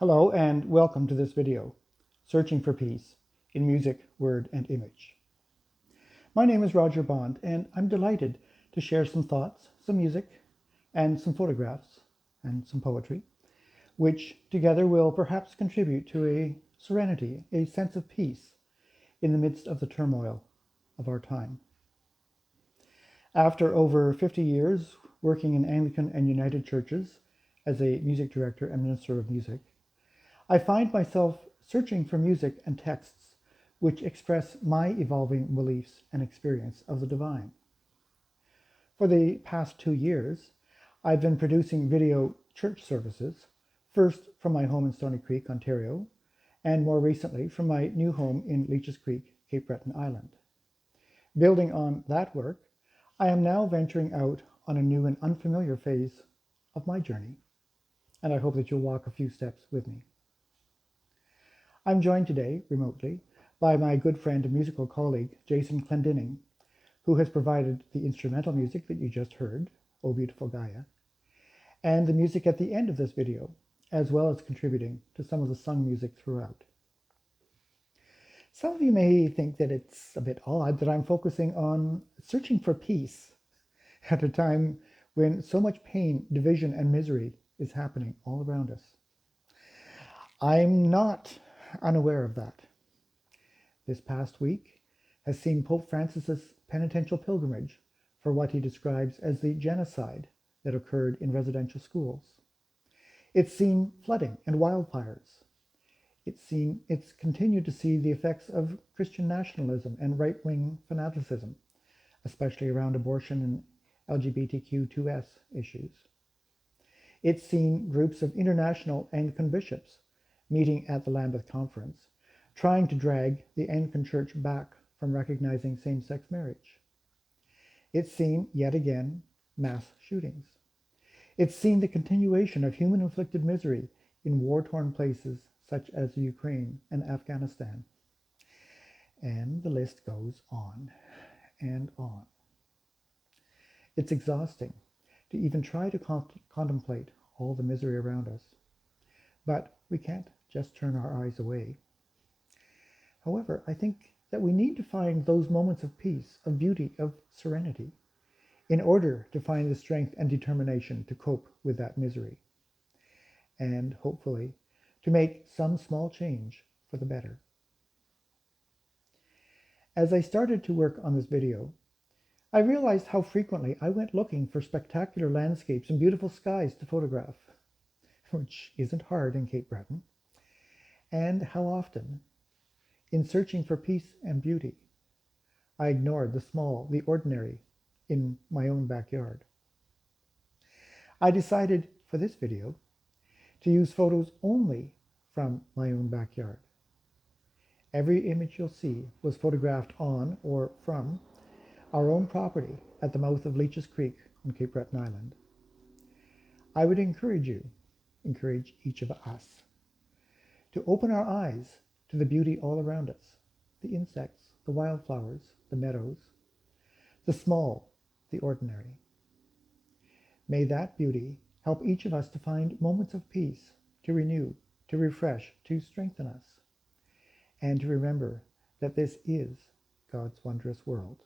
Hello and welcome to this video, Searching for Peace in Music, Word and Image. My name is Roger Bond and I'm delighted to share some thoughts, some music, and some photographs and some poetry, which together will perhaps contribute to a serenity, a sense of peace in the midst of the turmoil of our time. After over 50 years working in Anglican and United churches as a music director and minister of music, I find myself searching for music and texts which express my evolving beliefs and experience of the divine. For the past 2 years, I've been producing video church services, first from my home in Stoney Creek, Ontario, and more recently from my new home in Leeches Creek, Cape Breton Island. Building on that work, I am now venturing out on a new and unfamiliar phase of my journey, and I hope that you'll walk a few steps with me. I'm joined today, remotely, by my good friend and musical colleague, Jason Clendining, who has provided the instrumental music that you just heard, O Beautiful Gaia, and the music at the end of this video, as well as contributing to some of the sung music throughout. Some of you may think that it's a bit odd that I'm focusing on searching for peace at a time when so much pain, division, and misery is happening all around us. I'm not unaware of that. This past week has seen Pope Francis's penitential pilgrimage for what he describes as the genocide that occurred in residential schools. It's seen flooding and wildfires. It's continued to see the effects of Christian nationalism and right-wing fanaticism, especially around abortion and LGBTQ2S issues. It's seen groups of international Anglican bishops meeting at the Lambeth Conference, trying to drag the Anglican Church back from recognizing same-sex marriage. It's seen, yet again, mass shootings. It's seen the continuation of human-inflicted misery in war-torn places such as Ukraine and Afghanistan. And the list goes on and on. It's exhausting to even try to contemplate all the misery around us, but we can't just turn our eyes away. However, I think that we need to find those moments of peace, of beauty, of serenity, in order to find the strength and determination to cope with that misery, and hopefully to make some small change for the better. As I started to work on this video, I realized how frequently I went looking for spectacular landscapes and beautiful skies to photograph, which isn't hard in Cape Breton, and how often, in searching for peace and beauty, I ignored the small, the ordinary, in my own backyard. I decided for this video to use photos only from my own backyard. Every image you'll see was photographed on or from our own property at the mouth of Leeches Creek on Cape Breton Island. I would encourage each of us, to open our eyes to the beauty all around us, the insects, the wildflowers, the meadows, the small, the ordinary. May that beauty help each of us to find moments of peace, to renew, to refresh, to strengthen us, and to remember that this is God's wondrous world.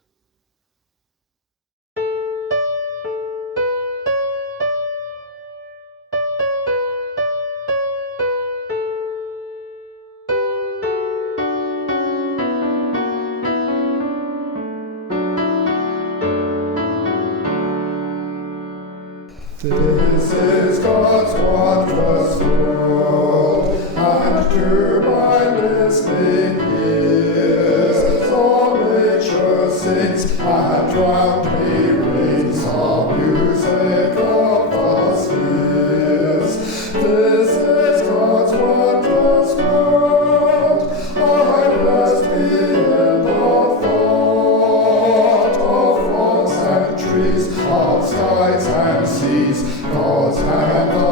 This is God's wondrous world, and to my listening ears, all nature sings, and round me rings all music of the spheres. This is God's wondrous world, I rest me in the thought of rocks and trees, of skies and seas, God's hand the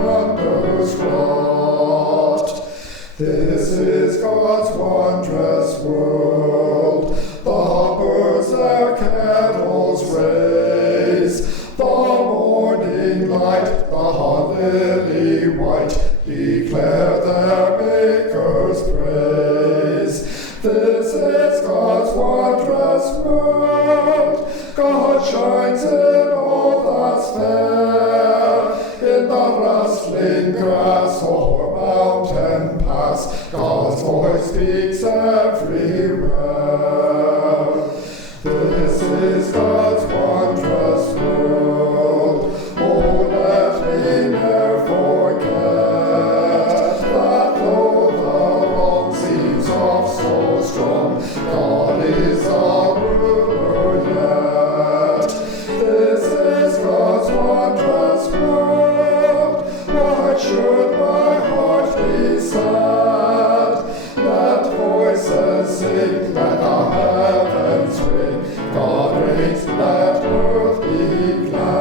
wonders wrought. This is God's wondrous world. The birds their carols raise, the morning light, the lily white, declare wondrous world. God shines in all that's fair, in the rustling grass or mountain pass. God's voice speaks everywhere. This is God's wondrous world. Oh, let me never forget that though the wrong seems oft so strong, God is our ruler yet. This is God's wondrous world. Why should my heart be sad? Let voices sing, let the heavens ring. God reigns, let earth be glad.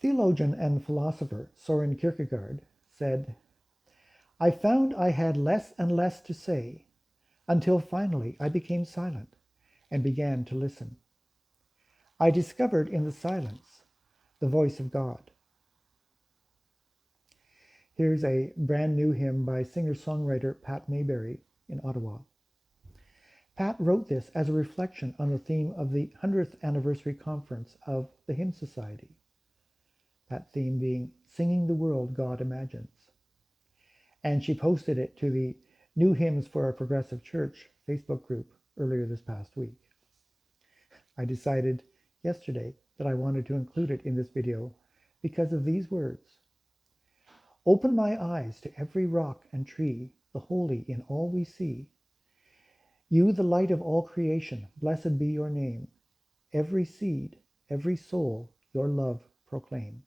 Theologian and philosopher Soren Kierkegaard said, "I found I had less and less to say until finally I became silent and began to listen. I discovered in the silence the voice of God." Here's a brand new hymn by singer-songwriter Pat Mayberry in Ottawa. Pat wrote this as a reflection on the theme of the 100th anniversary conference of the Hymn Society. That theme being Singing the World God Imagines. And she posted it to the New Hymns for a Progressive Church Facebook group earlier this past week. I decided yesterday that I wanted to include it in this video because of these words. "Open my eyes to every rock and tree, the holy in all we see. You, the light of all creation, blessed be your name. Every seed, every soul, your love proclaim."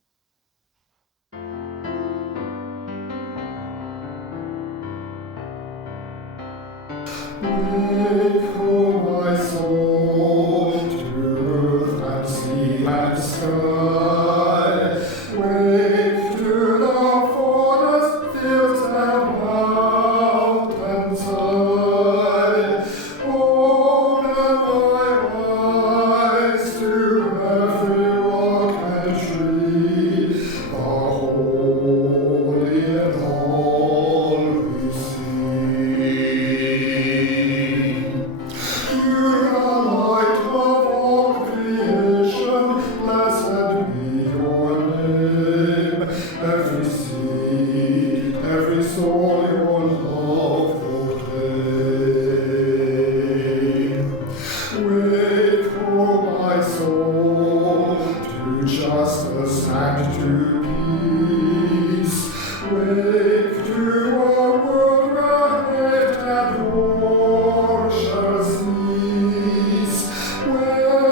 Wake, O my soul, to earth and sea and sky. Wake to the forest, fields and mountains high. Open my eyes to every rock and tree, the holy in all we see. You the light of all creation, blessed be your name. Every seed, every soul your love proclaim. Wake, O my soul, to justice and to peace. Wake to a world where hate and war shall cease, where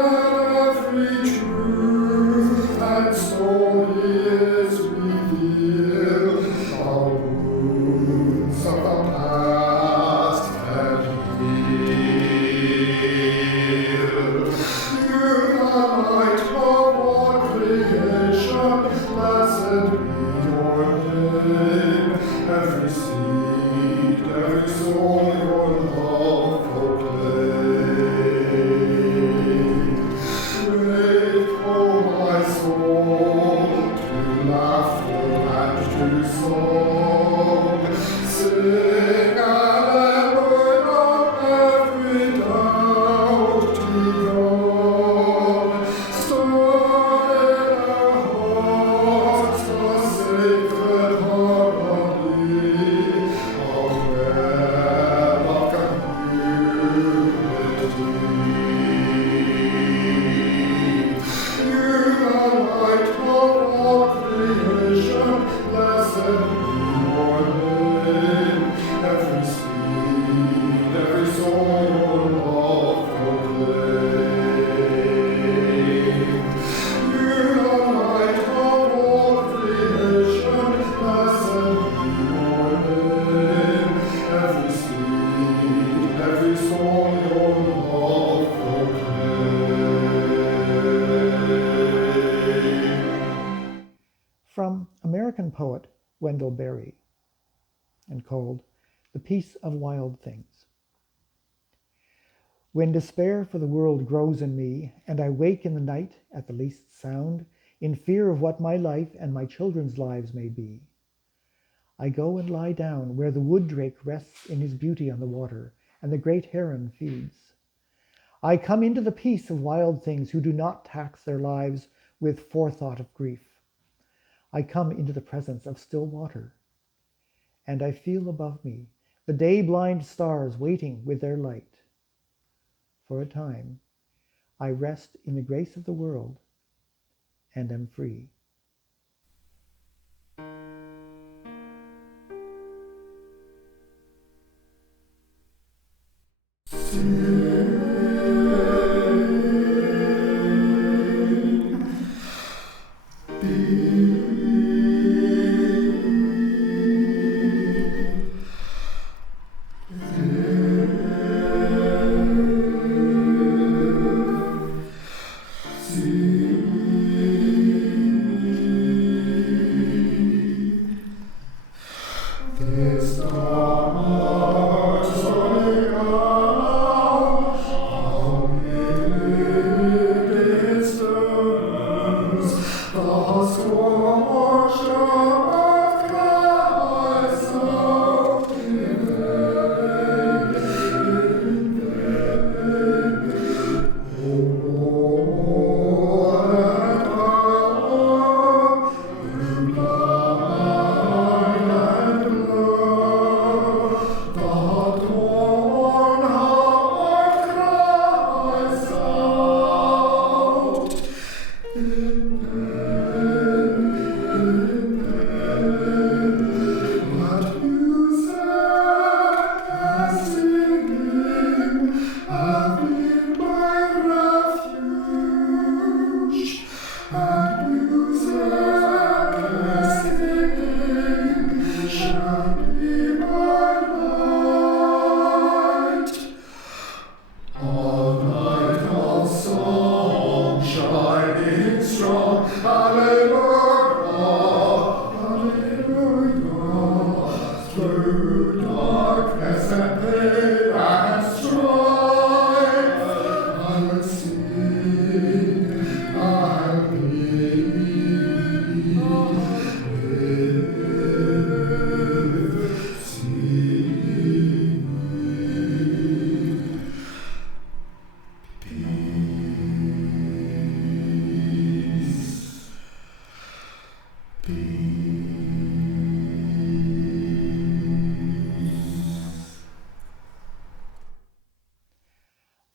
every truth and story is revealed, the wounds of the past can heal. You, the light of all creation, blessed be your name. Every seed, every soul your love proclaim. Wake, O my soul, to laughter and to song. Sing and burn on every doubt be gone. Stir in our hearts the sacred harmony of web of community. You, the light of all creation, blessed be your name. Every seed, every soul your love proclaim. You, the light of all creation, blessed be your name. Every seed, every soul your love proclaim. From American poet Wendell Berry, and called The Peace of Wild Things. When despair for the world grows in me, and I wake in the night at the least sound, in fear of what my life and my children's lives may be, I go and lie down where the wood drake rests in his beauty on the water, and the great heron feeds. I come into the peace of wild things who do not tax their lives with forethought of grief. I come into the presence of still water, and I feel above me the day-blind stars waiting with their light. For a time, I rest in the grace of the world and am free.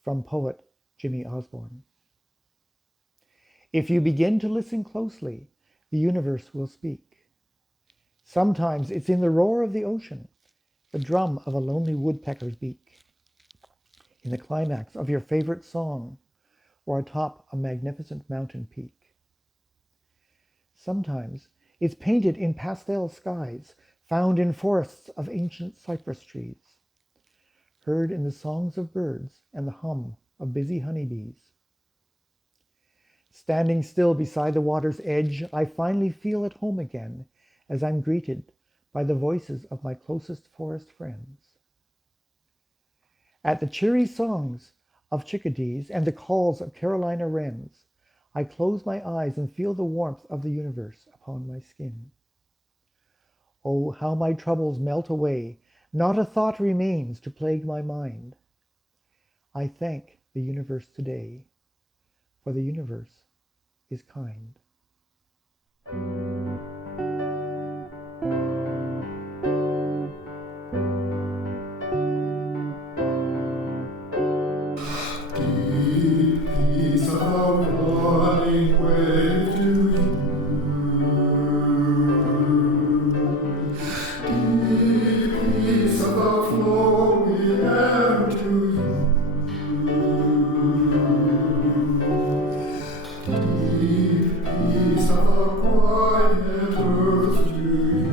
From poet Jimmy Osborne. If you begin to listen closely, the universe will speak. Sometimes it's in the roar of the ocean, the drum of a lonely woodpecker's beak, in the climax of your favorite song, or atop a magnificent mountain peak. Sometimes it's painted in pastel skies, found in forests of ancient cypress trees, heard in the songs of birds and the hum of busy honeybees. Standing still beside the water's edge, I finally feel at home again as I'm greeted by the voices of my closest forest friends. At the cheery songs of chickadees and the calls of Carolina wrens, I close my eyes and feel the warmth of the universe upon my skin. Oh, how my troubles melt away. Not a thought remains to plague my mind. I thank the universe today, for the universe is kind. Deep peace of running wave to you. Deep peace of the flowing air to you. Deep peace of the quiet earth to you.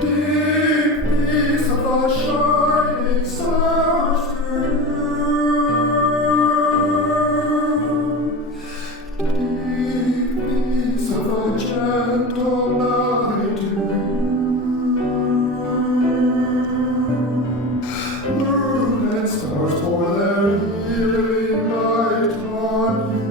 Deep peace of the shining stars to you. Deep peace of the gentle night to you. Moon and stars pour their healing light on you.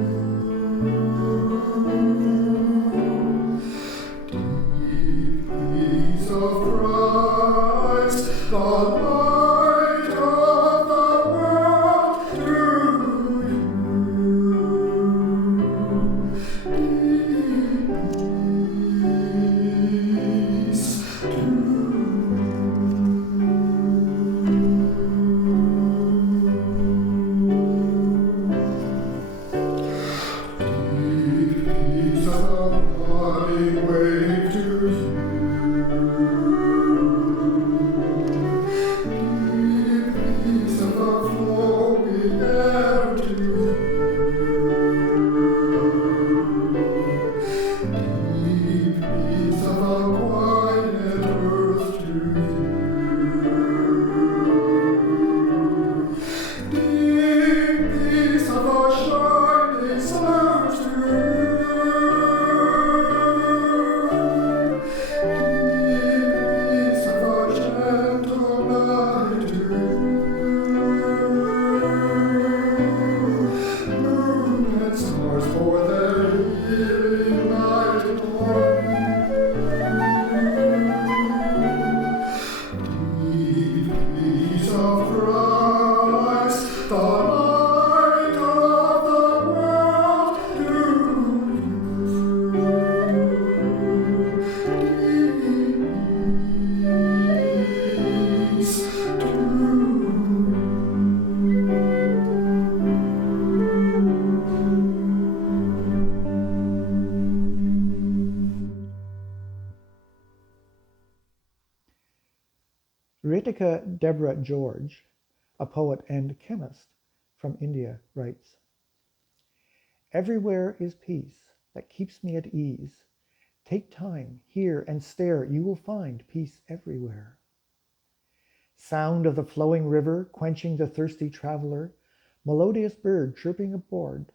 Kartika Deborah George, a poet and chemist from India, writes, "Everywhere is peace that keeps me at ease. Take time, hear and stare, you will find peace everywhere. Sound of the flowing river quenching the thirsty traveler, melodious bird chirping aboard,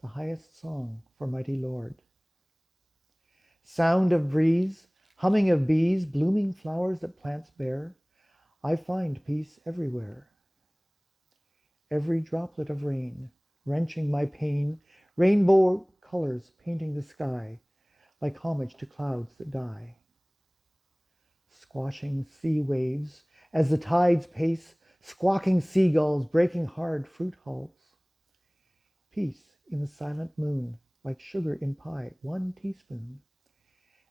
the highest song for mighty Lord. Sound of breeze, humming of bees, blooming flowers that plants bear, I find peace everywhere. Every droplet of rain, wrenching my pain, rainbow colors painting the sky, like homage to clouds that die. Squashing sea waves as the tides pace, squawking seagulls breaking hard fruit hulls. Peace in the silent moon, like sugar in pie, 1 teaspoon,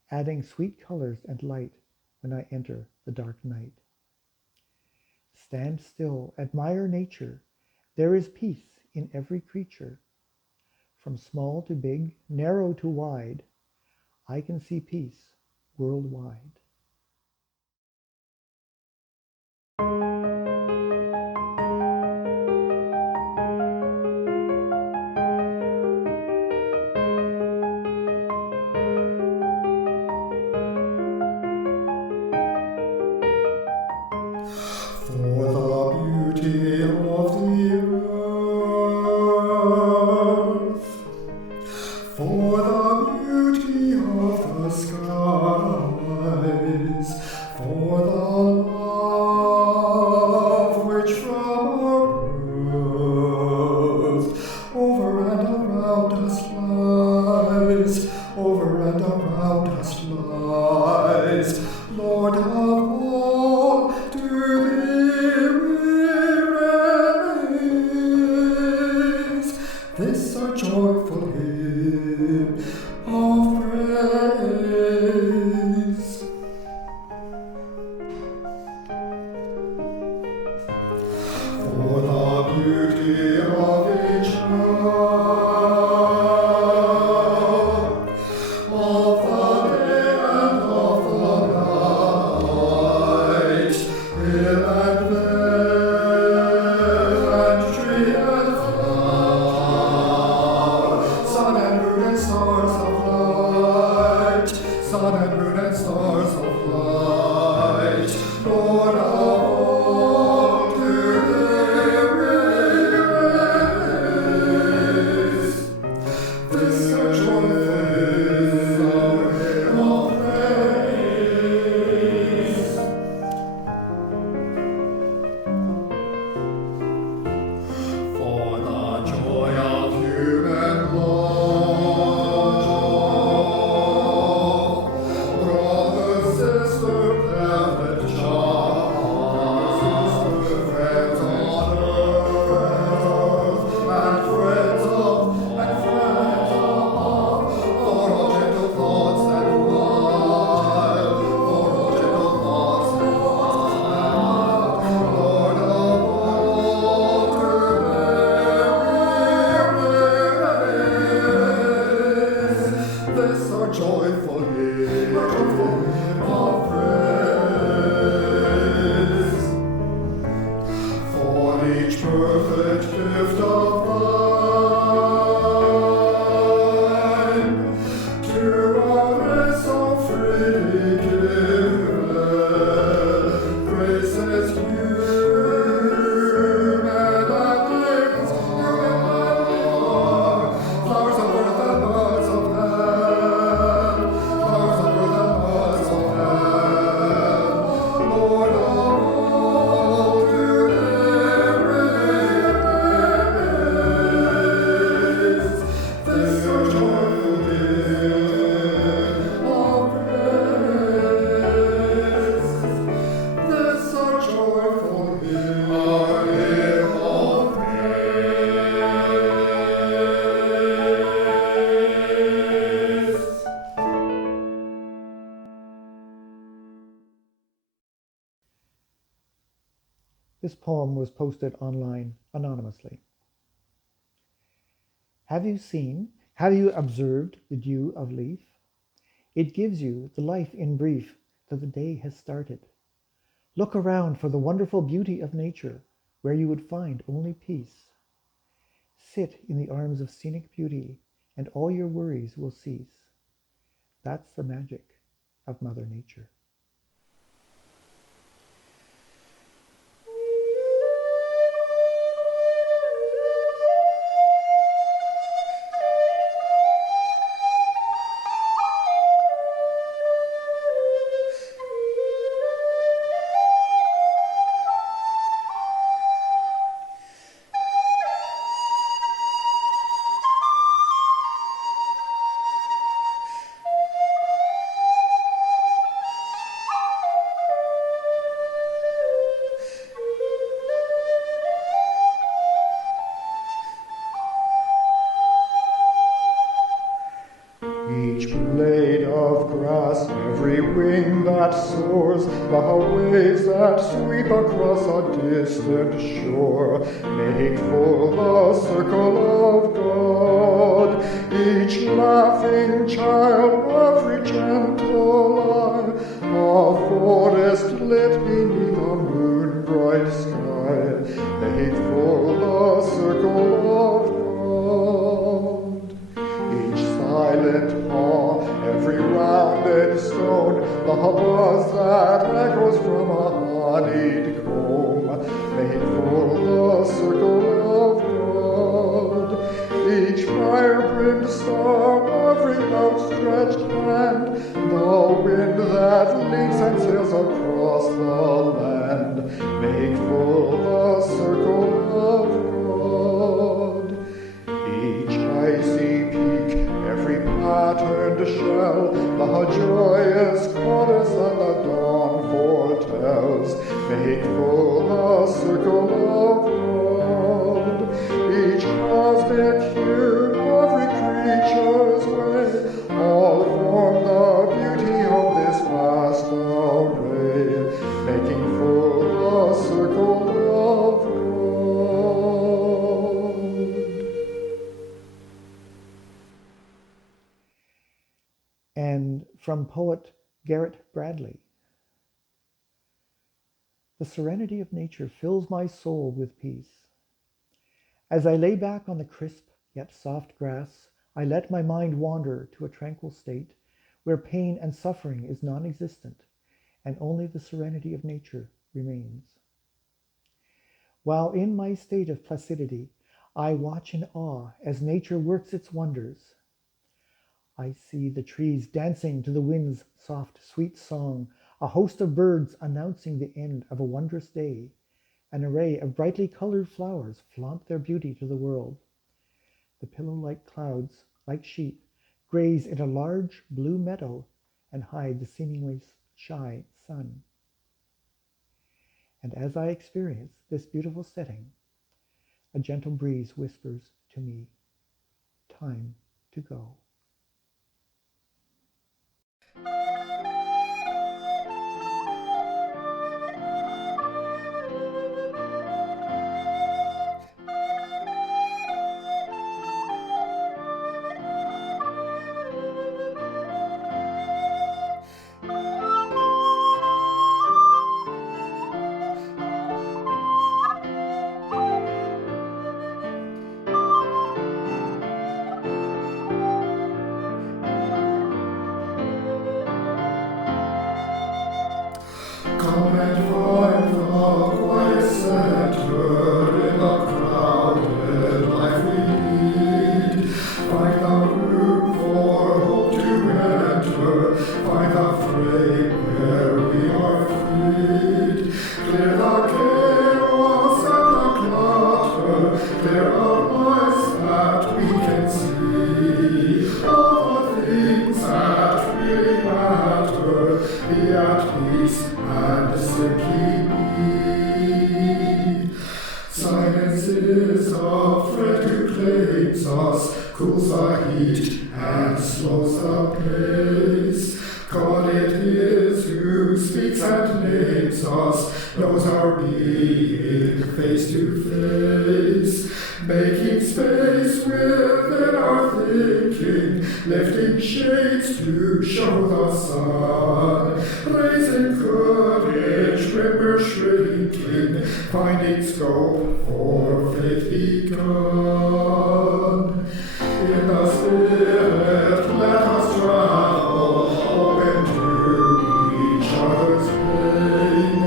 adding sweet colors and light when I enter the dark night. Stand still, admire nature, there is peace in every creature. From small to big, narrow to wide, I can see peace worldwide." For the beauty of the earth, for the beauty of the skies, for the love which from our birth over and around us lies, over and around us lies, Lord of all, to thee we raise this our joyful hymn of praise. For the beauty of each hour, of the day and of the night, hill and vale and tree and flower, sun and moon and stars of light, sun and moon and stars of light, Lord of all, to thee we raise this our joyful hymn of praise. For the joy of human love, brother, sister, parent, child, friends on earth, and friends above, for all gentle thoughts and wild, for all gentle thoughts and wild, Lord of all, to thee we raise this our joyful hymn of praise. For each perfect gift of thine, to others so freely given, graces human and things human are, flowers of earth and buds of heaven, flowers of earth and buds of heaven, Lord of all, to thee we raise this our joyful hymn of praise. This our joyful hymn of praise. This poem was posted online anonymously. Have you observed the dew of leaf? It gives you the life in brief that the day has started. Look around for the wonderful beauty of nature, where you would find only peace. Sit in the arms of scenic beauty, and all your worries will cease. That's the magic of Mother Nature. Each blade of grass, every wing that soars, the waves that sweep across a distant shore, make full the circle of God. Each laughing child, every gentle eye, a forest lit beneath a moon-bright sky, make full the circle of God. Silent paw, every rounded stone, the buzz that echoes from a honeyed comb, make full the circle of God. Each fire-brimmed star, every outstretched hand, the wind that leaps and sails across the land, make full the circle of God. Each icy peak, every patterned shell, the joyous chorus that the dawn foretells, make full the circle of God. Each cosmic hue, every creature's way, all form the beauty of this vast array, making full the circle of God. And from poet Garrett Bradley, the serenity of nature fills my soul with peace. As I lay back on the crisp yet soft grass, I let my mind wander to a tranquil state where pain and suffering is non-existent and only the serenity of nature remains. While in my state of placidity, I watch in awe as nature works its wonders. I see the trees dancing to the wind's soft, sweet song, a host of birds announcing the end of a wondrous day. An array of brightly colored flowers flaunt their beauty to the world. The pillow-like clouds, like sheep, graze in a large blue meadow and hide the seemingly shy sun. And as I experience this beautiful setting, a gentle breeze whispers to me, time to go. Come and find the quiet center in the crowded life we lead. Find the room for hope to enter. Find the frame where we are freed. Clear the chaos and the clutter. Clear our lives that we can see. All the things that really matter. Be at peace and simply be. Silence is a friend who claims us, cools the heat and slows the pace. God it is who speaks and names us, knows our being face to face, making space within our thinking, lifting shades to show the sun, raising courage when we're ever shrinking, finding scope for faith begun. In the Spirit, let us travel, open to each other's pain.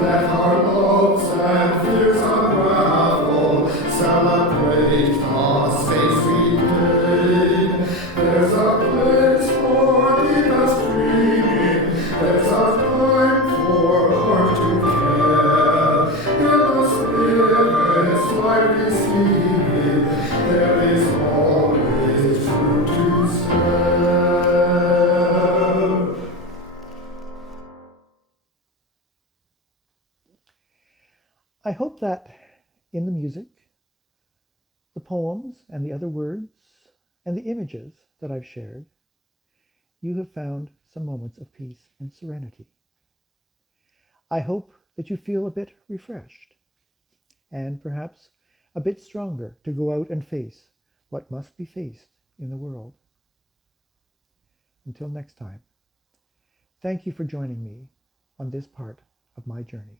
Let our loves and fears unravel, celebrate the saints we gain. There's a place for deepest dreaming, there's a time for heart to care. In the Spirit's light receiving, there is always room to serve. I hope that in the music, the poems and the other words and the images that I've shared, you have found some moments of peace and serenity. I hope that you feel a bit refreshed and perhaps a bit stronger to go out and face what must be faced in the world. Until next time, thank you for joining me on this part of my journey.